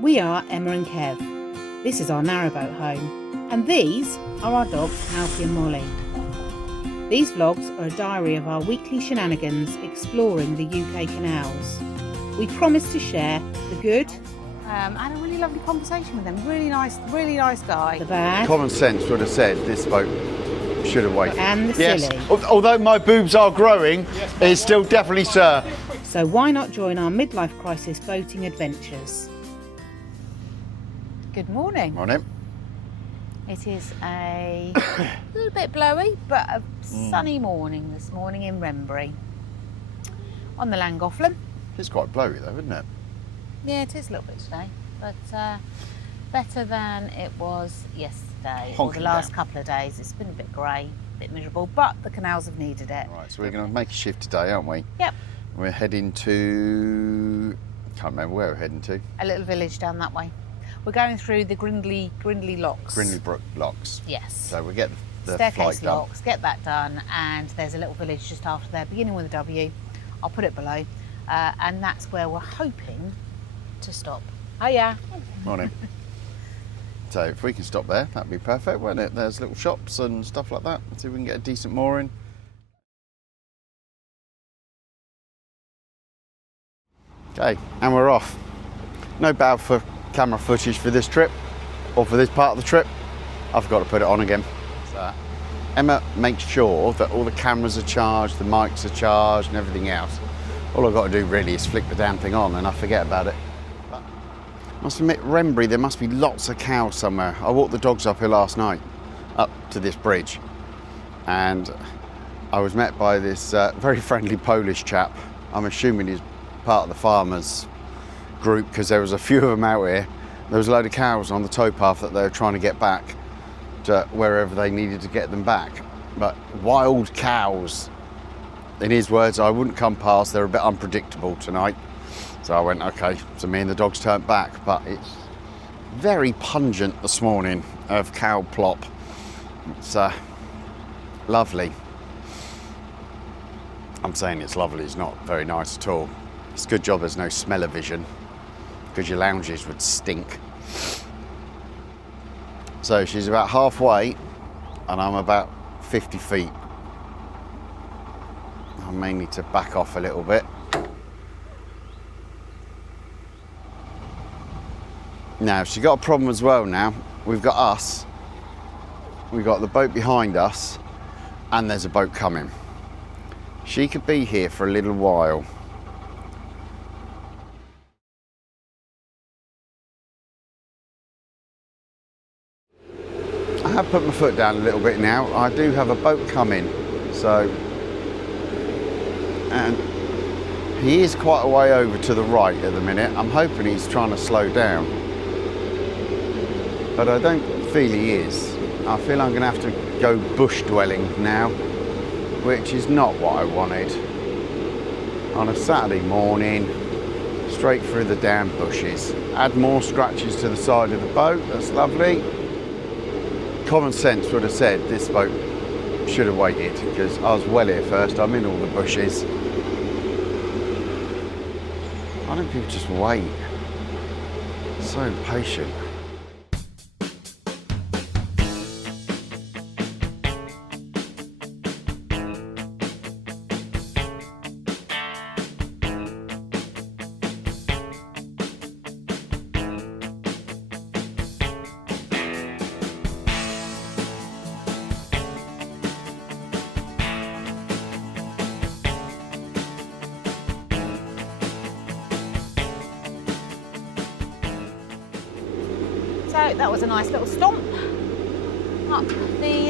We are Emma and Kev. This is our narrowboat home, and these are our dogs Alfie and Molly. These vlogs are a diary of our weekly shenanigans exploring the UK canals. We promise to share the good. I had a really lovely conversation with him. Really nice guy. The bad. Common sense would have said this boat should have waited. And the yes. silly. Although my boobs are growing, it's still definitely sir. So why not join our midlife crisis boating adventures? Good morning. Morning. It is a little bit blowy, but a sunny morning this morning in Wrenbury. On the Llangollen. It's quite blowy though, isn't it? Yeah, it is a little bit today, but better than it was yesterday or the last couple of days. It's been a bit grey, a bit miserable, but the canals have needed it. Right, so we're going to make a shift today, aren't we? Yep. We're heading to... can't remember where we're heading to. A little village down that way. We're going through the Grindley locks. Grindley Brook locks. Yes. So we get the staircase flight locks, get that done, and there's a little village just after there, beginning with a W. I'll put it below, and that's where we're hoping to stop. Oh yeah. Morning. So if we can stop there, that'd be perfect, wouldn't it? There's little shops and stuff like that. See if we can get a decent mooring. Okay, and we're off. No bad for camera footage for this trip, or for this part of the trip. I've got to put it on again. So, Emma makes sure that all the cameras are charged, the mics are charged and everything else. All I've got to do really is flick the damn thing on and I forget about it. But I must admit, Wrenbury, there must be lots of cows somewhere. I walked the dogs up here last night, up to this bridge, and I was met by this very friendly Polish chap. I'm assuming he's part of the farmers group because there was a few of them out here. There was a load of cows on the towpath that they were trying to get back to wherever they needed to get them back. But wild cows, in his words, I wouldn't come past. They're a bit unpredictable tonight. So I went, okay, so me and the dogs turned back, but it's very pungent this morning of cow plop. It's lovely. I'm saying it's lovely, it's not very nice at all. It's a good job there's no smell-o-vision, because your lounges would stink. So she's about halfway, and I'm about 50 feet. I may need to back off a little bit. Now, she's got a problem as well now. We've got us, we've got the boat behind us, and there's a boat coming. She could be here for a little while. I have put my foot down a little bit now. I do have a boat coming, so, and he is quite a way over to the right at the minute. I'm hoping he's trying to slow down, but I don't feel he is. I feel I'm going to have to go bush dwelling now, which is not what I wanted. On a Saturday morning, straight through the damn bushes. Add more scratches to the side of the boat, that's lovely. Common sense would have said this boat should have waited, because I was well here first, I'm in all the bushes. Why don't people just wait? So impatient. So that was a nice little stomp up the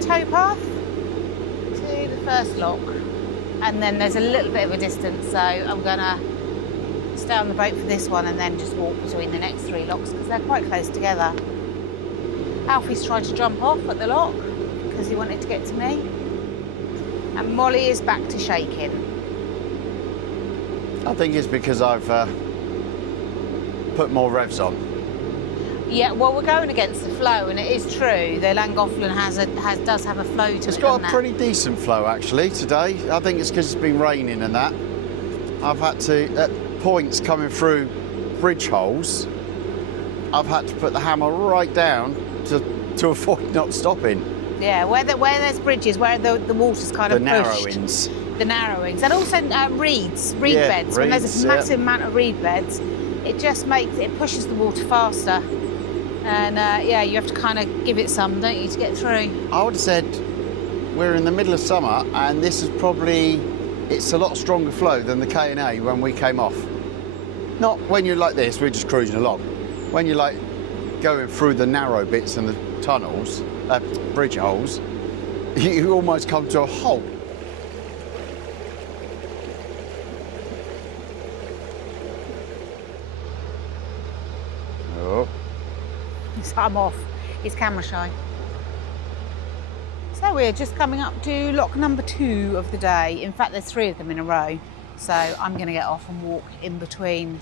towpath to the first lock, and then there's a little bit of a distance, so I'm gonna stay on the boat for this one and then just walk between the next three locks because they're quite close together. Alfie's tried to jump off at the lock because he wanted to get to me, and Molly is back to shaking. I think it's because I've put more revs on. Yeah, well, we're going against the flow, and it is true. The Llangollen does have a flow to it. It's got a pretty decent flow actually today. I think it's because it's been raining and that. I've had to, at points coming through bridge holes, I've had to put the hammer right down to avoid not stopping. Yeah, where there's bridges, where the water's kind of pushed. Narrowings. The narrowings. And also reed beds. When there's a massive amount of reed beds, it just pushes the water faster. And yeah, you have to kind of give it some, don't you, to get through. I would have said we're in the middle of summer and this is it's a lot stronger flow than the K&A when we came off. Not when you're like this, we're just cruising along. When you're like going through the narrow bits and the tunnels, bridge holes, you almost come to a halt. Oh. So I'm off. It's camera shy. So we're just coming up to lock number 2 of the day. In fact, there's 3 of them in a row. So I'm going to get off and walk in between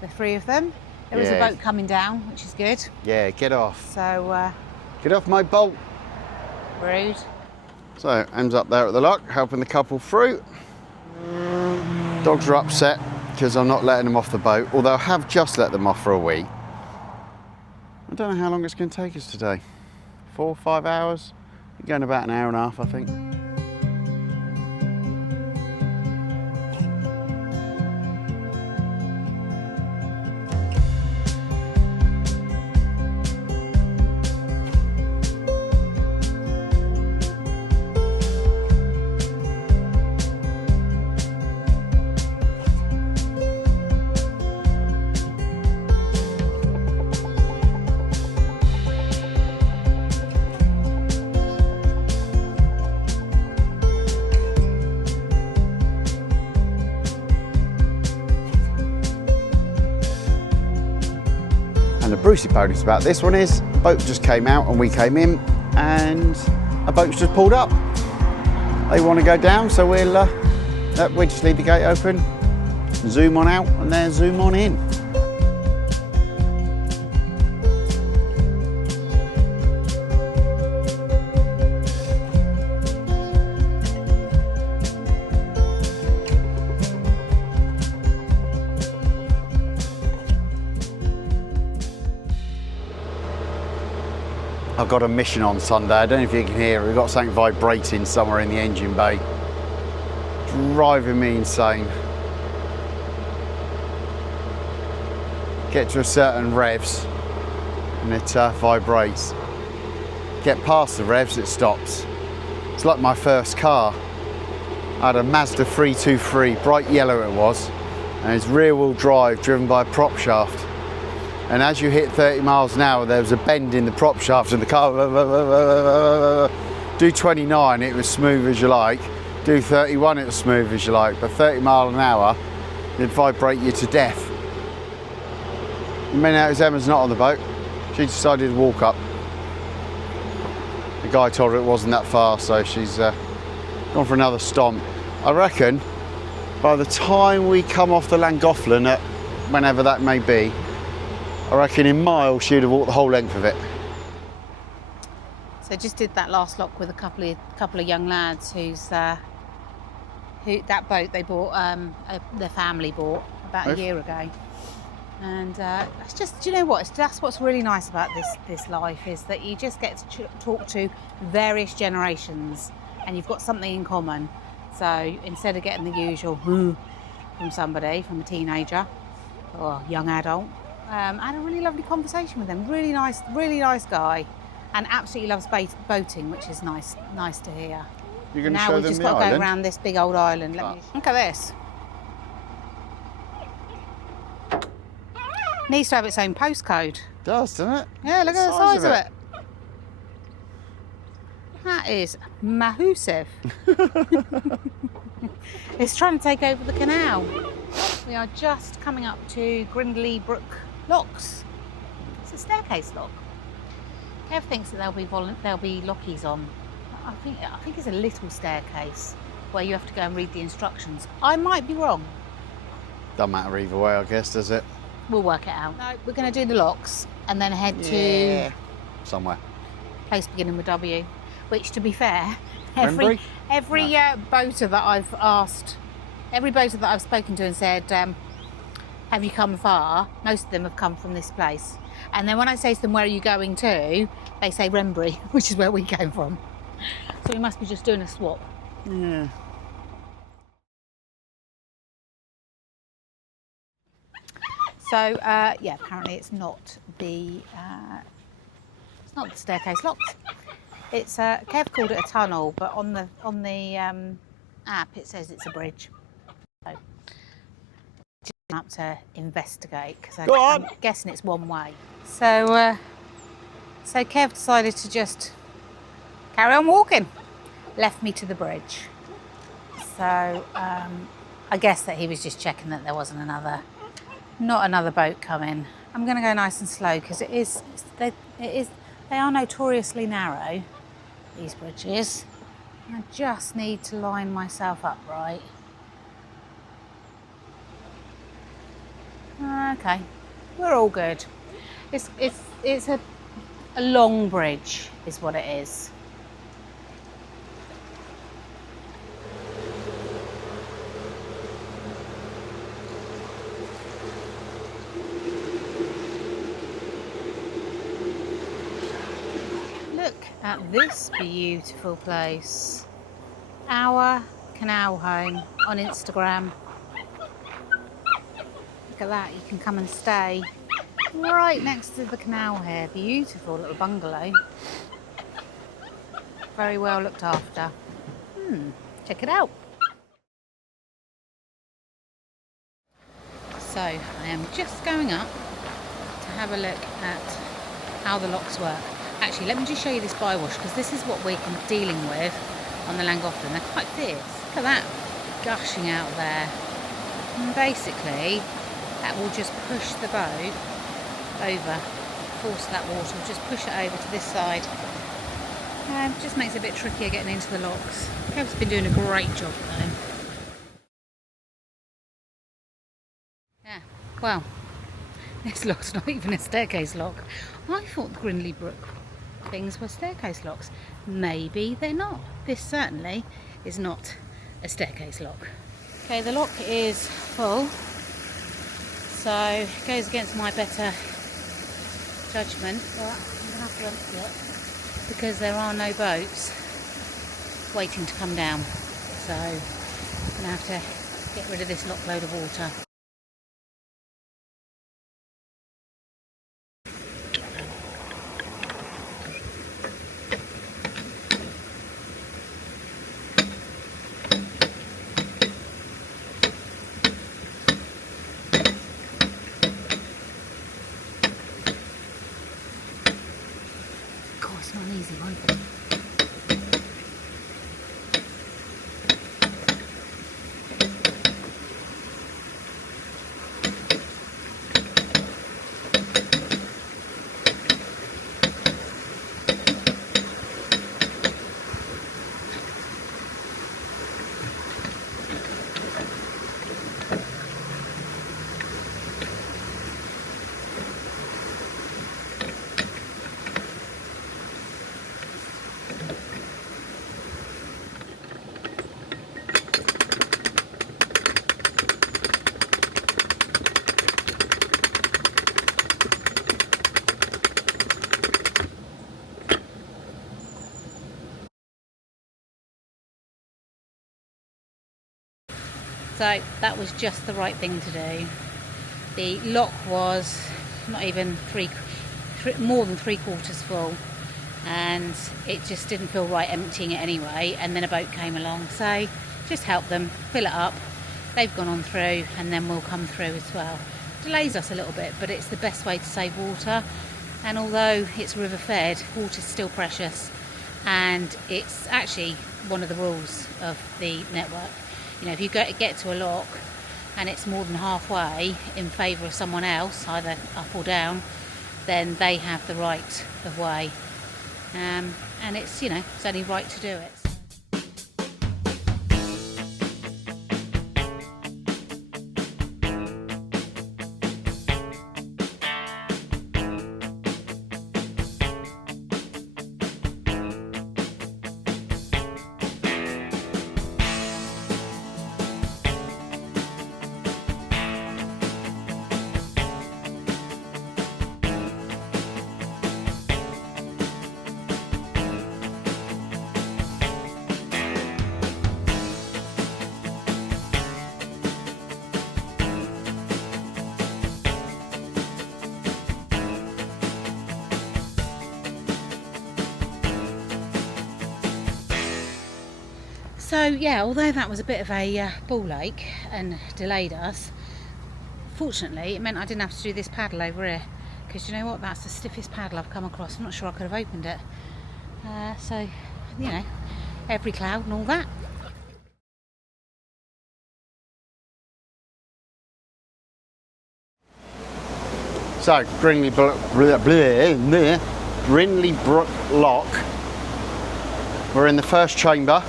the 3 of them. There is a boat coming down, which is good. Yeah, get off. So get off my boat. Rude. So Em's up there at the lock, helping the couple through. Dogs are upset because I'm not letting them off the boat, although I have just let them off for a week. I don't know how long it's going to take us today. 4 or 5 hours? We're going about an hour and a half, I think. And the Brucey bonus about this one is a boat just came out and we came in and a boat's just pulled up. They want to go down, so we'll just leave the gate open, zoom on out and then zoom on in. I've got a mission on Sunday. I don't know if you can hear it. We've got something vibrating somewhere in the engine bay. Driving me insane. Get to a certain revs and it vibrates. Get past the revs, it stops. It's like my first car. I had a Mazda 323, bright yellow it was, and it's rear wheel drive driven by a prop shaft. And as you hit 30 miles an hour, there was a bend in the prop shaft and the car, do 29, it was smooth as you like. Do 31, it was smooth as you like. But 30 miles an hour, it'd vibrate you to death. The minute as Emma's not on the boat, she decided to walk up. The guy told her it wasn't that far, so she's gone for another stomp. I reckon by the time we come off the Llangollen at whenever that may be, I reckon in miles she'd have walked the whole length of it. So just did that last lock with a couple of young lads who that boat they bought, their family bought about a year ago. And it's just, do you know what? That's what's really nice about this life, is that you just get to talk to various generations and you've got something in common. So instead of getting the usual from somebody, from a teenager or a young adult, I had a really lovely conversation with him. Really nice guy, and absolutely loves boating, which is nice to hear. You're going to now show we've them just the got to island? go around this big old island. Look at this. Needs to have its own postcode. Does, doesn't it? Yeah, look at the size of it. That is massive. It's trying to take over the canal. We are just coming up to Grindley Brook locks. It's a staircase lock. Kev thinks that there'll be lockies on. I think it's a little staircase where you have to go and read the instructions. I might be wrong. Doesn't matter either way, I guess, does it? We'll work it out. No, we're going to do the locks and then head to somewhere. Place beginning with W. Which, to be fair, Wembley? every boater that I've asked, every boater that I've spoken to and said, have you come far? Most of them have come from this place. And then when I say to them, where are you going to? They say Wrenbury, which is where we came from. So we must be just doing a swap. Yeah. So yeah, apparently it's not the staircase locks. It's Kev called it a tunnel, but on the app it says it's a bridge. So just up to investigate because I'm guessing it's one way. So so Kev decided to just carry on walking. Left me to the bridge. So I guess that he was just checking that there wasn't not another boat coming. I'm going to go nice and slow because they are notoriously narrow, these bridges. I just need to line myself up right. Okay, we're all good. It's a long bridge is what it is. Look at this beautiful place. Our canal home on Instagram. Look at that, you can come and stay right next to the canal here. Beautiful little bungalow. Very well looked after. Check it out. So I am just going up to have a look at how the locks work. Actually, let me just show you this bywash because this is what we're dealing with on the Llangollen. They're quite fierce. Look at that gushing out there. And basically, that will just push the boat over. Force that water will just push it over to this side. Just makes it a bit trickier getting into the locks. Kev's been doing a great job though. Yeah, well, this lock's not even a staircase lock. I thought the Grindley Brook things were staircase locks. Maybe they're not. This certainly is not a staircase lock. Okay, the lock is full, so it goes against my better judgment, but I'm going to have to empty it because there are no boats waiting to come down. So I'm going to have to get rid of this load of water. It's not an easy one. So that was just the right thing to do. The lock was not even more than 3/4 full, and it just didn't feel right emptying it anyway. And then a boat came along, so just help them fill it up. They've gone on through, and then we'll come through as well. Delays us a little bit, but it's the best way to save water. And although it's river fed, water's still precious, and it's actually one of the rules of the network. You know, if you get to a lock and it's more than halfway in favour of someone else, either up or down, then they have the right of way. And it's, you know, it's only right to do it. So yeah, although that was a bit of a ball ache and delayed us, fortunately it meant I didn't have to do this paddle over here, because you know what, that's the stiffest paddle I've come across. I'm not sure I could have opened it. So, you know, every cloud and all that. So, Grindley Brook lock. We're in the first chamber,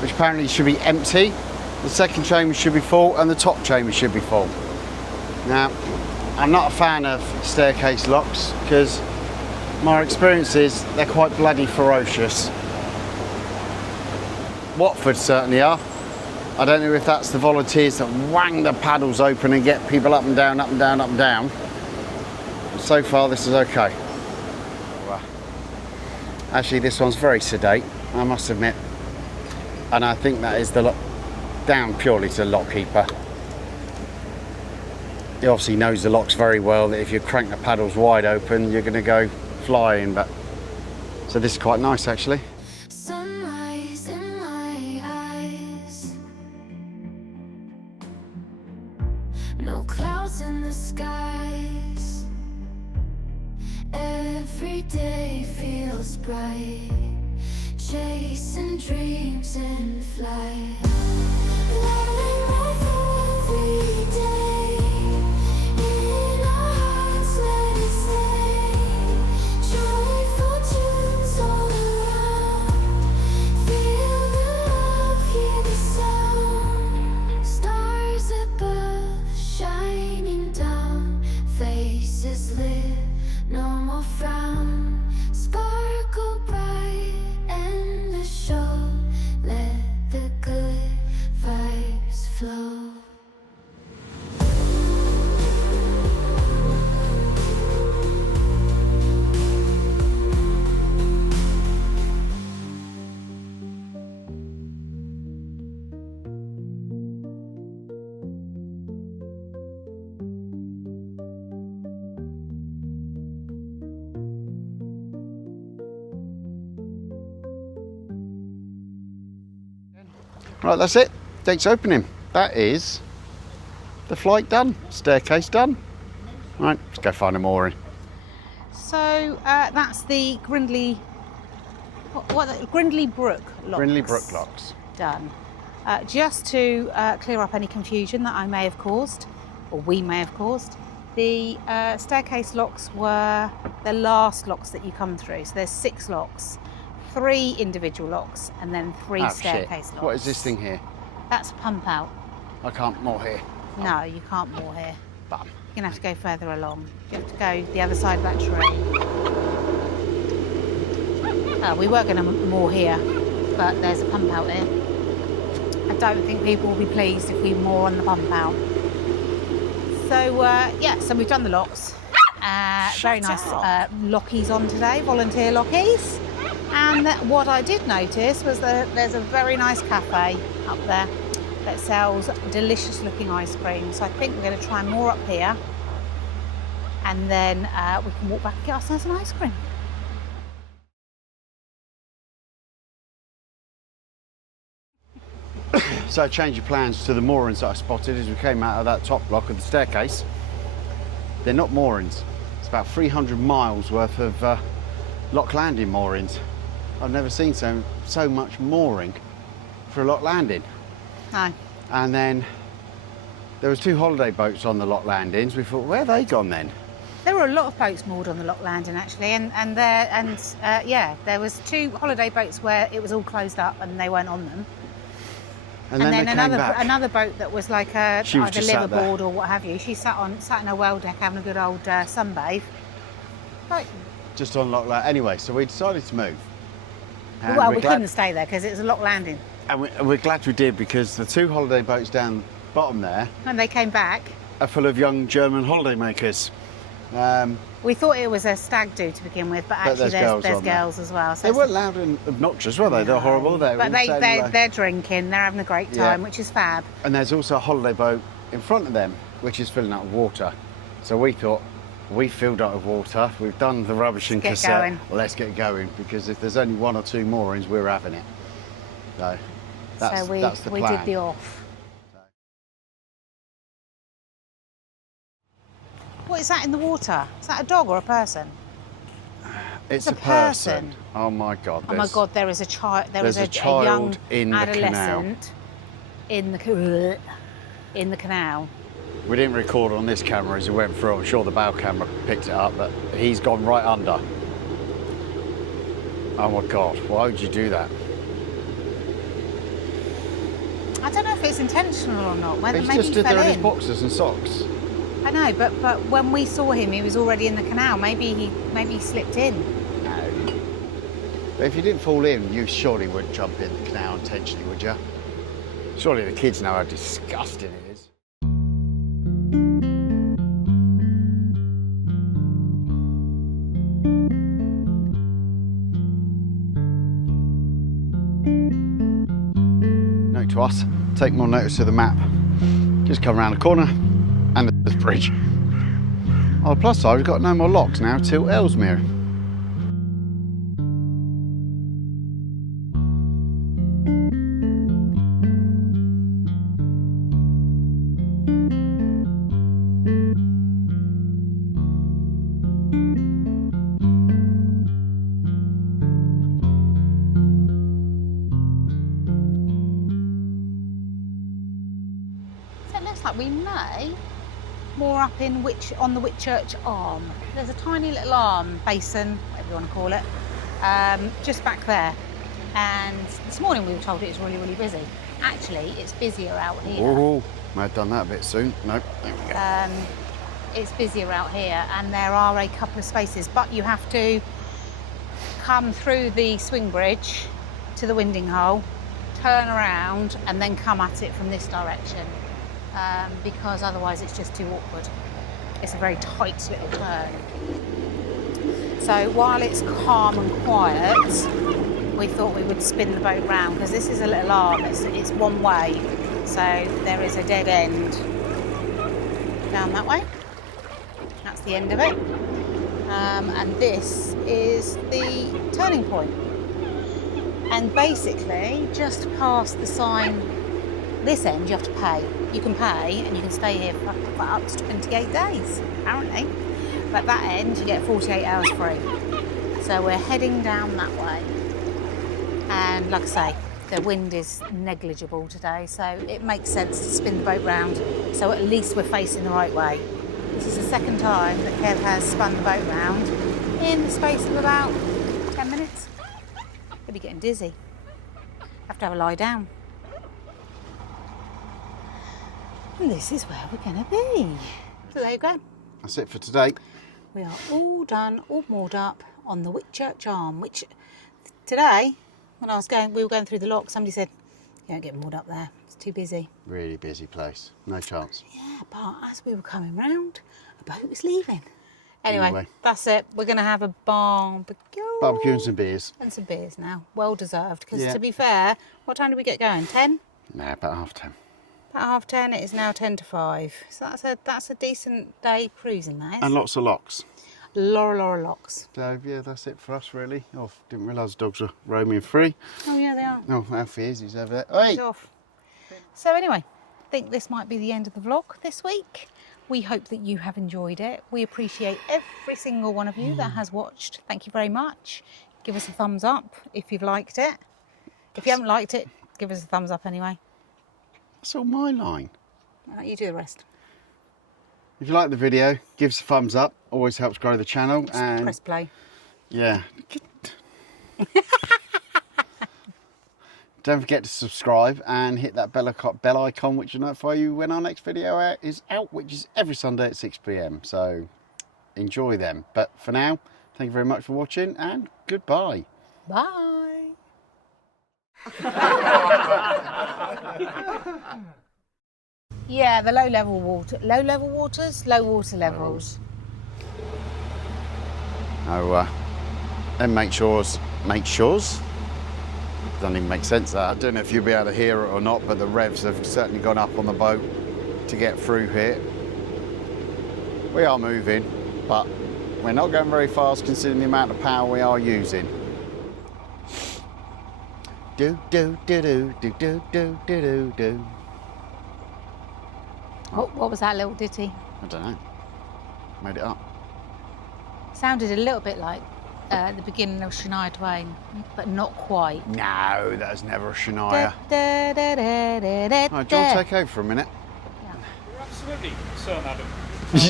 which apparently should be empty. The second chamber should be full, and the top chamber should be full. Now, I'm not a fan of staircase locks, because my experience is they're quite bloody ferocious. Watford certainly are. I don't know if that's the volunteers that wang the paddles open and get people up and down, up and down, up and down. So far this is okay. Actually, this one's very sedate, I must admit. And I think that is the lock down purely to the lock keeper. He obviously knows the locks very well, that if you crank the paddles wide open, you're going to go flying. But so this is quite nice actually. Sunrise in my eyes, no clouds in the skies. Every day feels bright, chasing dreams in flight. Living life every day, in our hearts let it stay. Joyful tunes all around, feel the love, hear the sound. Stars above shining down, faces lit, no more frown. Sparkle bright and the show, let the good vibes flow. Right, that's it. Gates opening. That is the flight done. Staircase done. Right, let's go find a mooring. So that's the Grindley Brook locks. Grindley Brook locks. Done. Just to clear up any confusion that I may have caused, or we may have caused, the staircase locks were the last locks that you come through. So there's 6 locks, 3 individual locks, and then 3 staircase locks. What is this thing here? That's a pump out. I can't moor here. No, you can't moor here. Bum. You're going to have to go further along. You have to go the other side of that tree. We were going to moor here, but there's a pump out here. I don't think people will be pleased if we moor on the pump out. So, yeah, so we've done the locks. Very nice lockies on today, volunteer lockies. And what I did notice was that there's a very nice cafe up there that sells delicious looking ice cream. So I think we're going to try more up here, and then we can walk back and get ourselves some ice cream. So change your plans to the moorings that I spotted as we came out of that top block of the staircase. They're not moorings. It's about 300 miles worth of lock landing moorings. I've never seen so much mooring for a lock landing. No. And then there was 2 holiday boats on the lock landings. We thought, where have they gone then? There were a lot of boats moored on the lock landing actually, and there was 2 holiday boats where it was all closed up and they weren't on them. And then they came back. another boat that was like either liverboard or what have you. She sat in a well deck having a good old sunbathe. Right. Just on lock landing. Anyway, so we decided to move. And Well, we couldn't stay there because it was a lock landing. And we're glad we did, because the 2 holiday boats down bottom there And they came back. are full of young German holidaymakers. We thought it was a stag do to begin with, but actually there's girls as well. So They weren't loud and obnoxious, were they? They're horrible. But they're drinking, they're having a great time, which is fab. And there's also a holiday boat in front of them, which is filling up with water. So we thought, we filled up with water, we've done the rubbishing cassette. Going. Well, let's get going, because if there's only 1 or 2 moorings, we're having it. So That's we the did plan. the off. What is that in the water? Is that a dog or a person? It's a a person. Oh my God! Oh my God! There is a child. There's a child in the canal. adolescent in the canal. We didn't record on this camera as it went through. I'm sure the bow camera picked it up, but he's gone right under. Oh my God! Why would you do that? I don't know if it's intentional or not. Whether He's maybe just he stood fell there in his in. boxers and socks. I know, but when we saw him, he was already in the canal. Maybe he slipped in. No. But if you didn't fall in, you surely wouldn't jump in the canal intentionally, would you? Surely the kids know how disgusting it is. Note to us, take more notice of the map. Just come around the corner and there's the bridge. On the plus side, we've got no more locks now till Ellesmere. So it looks like we may more up in on the Whitchurch Arm. There's a tiny little arm, basin, whatever you want to call it, just back there. And this morning we were told it was really, really busy. Actually, it's busier out here. Oh, might have done that a bit soon. Nope, there we go. It's busier out here, and there are a couple of spaces, but you have to come through the swing bridge to the winding hole, turn around, and then come at it from this direction. Because otherwise it's just too awkward. It's a very tight little turn. So while it's calm and quiet, we thought we would spin the boat round, because this is a little arm, it's one way, so there is a dead end down that way. That's the end of it. And this is the turning point. And basically, just past the sign, this end you have to pay. You can pay and you can stay here for up to 28 days, apparently. But that end, you get 48 hours free. So we're heading down that way. And like I say, the wind is negligible today, so it makes sense to spin the boat round, so at least we're facing the right way. This is the second time that Kev has spun the boat round in the space of about 10 minutes. He'll be getting dizzy. Have to have a lie down. And this is where we're going to be. So there you go. That's it for today. We are all done, all moored up on the Whitchurch Arm, which today, when we were going through the lock, somebody said, you don't get moored up there, it's too busy. Really busy place, no chance. Yeah, but as we were coming round, a boat was leaving. Anyway, that's it. We're going to have a barbecue. Barbecue and some beers. And some beers now. Well deserved, because Yeah. to be fair, what time did we get going? 10? Nah, about 10:30. About 10:30. It is now 10 to 5. So that's a decent day cruising, that is. And lots of locks. Laura locks. So yeah, that's it for us really. Oh, didn't realise dogs were roaming free. Oh yeah, they are. Oh, Alfie he's over there. Hey! He's off. So anyway, I think this might be the end of the vlog this week. We hope that you have enjoyed it. We appreciate every single one of you that has watched. Thank you very much. Give us a thumbs up if you've liked it. If you haven't liked it, give us a thumbs up anyway. That's all my line. You do the rest. If you like the video, give us a thumbs up. Always helps grow the channel. Just and press play. yeah. Don't forget to subscribe and hit that bell icon, which will notify you when our next video is out, which is every Sunday at 6 PM. So enjoy them. But for now, thank you very much for watching and goodbye. Bye. Yeah, the low water levels. Oh, then make sures. Doesn't even make sense that. I don't know if you'll be able to hear it or not, but the revs have certainly gone up on the boat to get through here. We are moving, but we're not going very fast considering the amount of power we are using. do do do do do do do do do do. What was that little ditty? I don't know. Made it up. Sounded a little bit like the beginning of Shania Twain, but not quite. No, that's never a Shania. Right, do you want to take over for a minute? Absolutely, Sir Madam.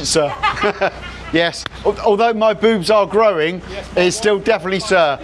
Sir. Yes. Although my boobs are growing, Yes, it's still definitely sir.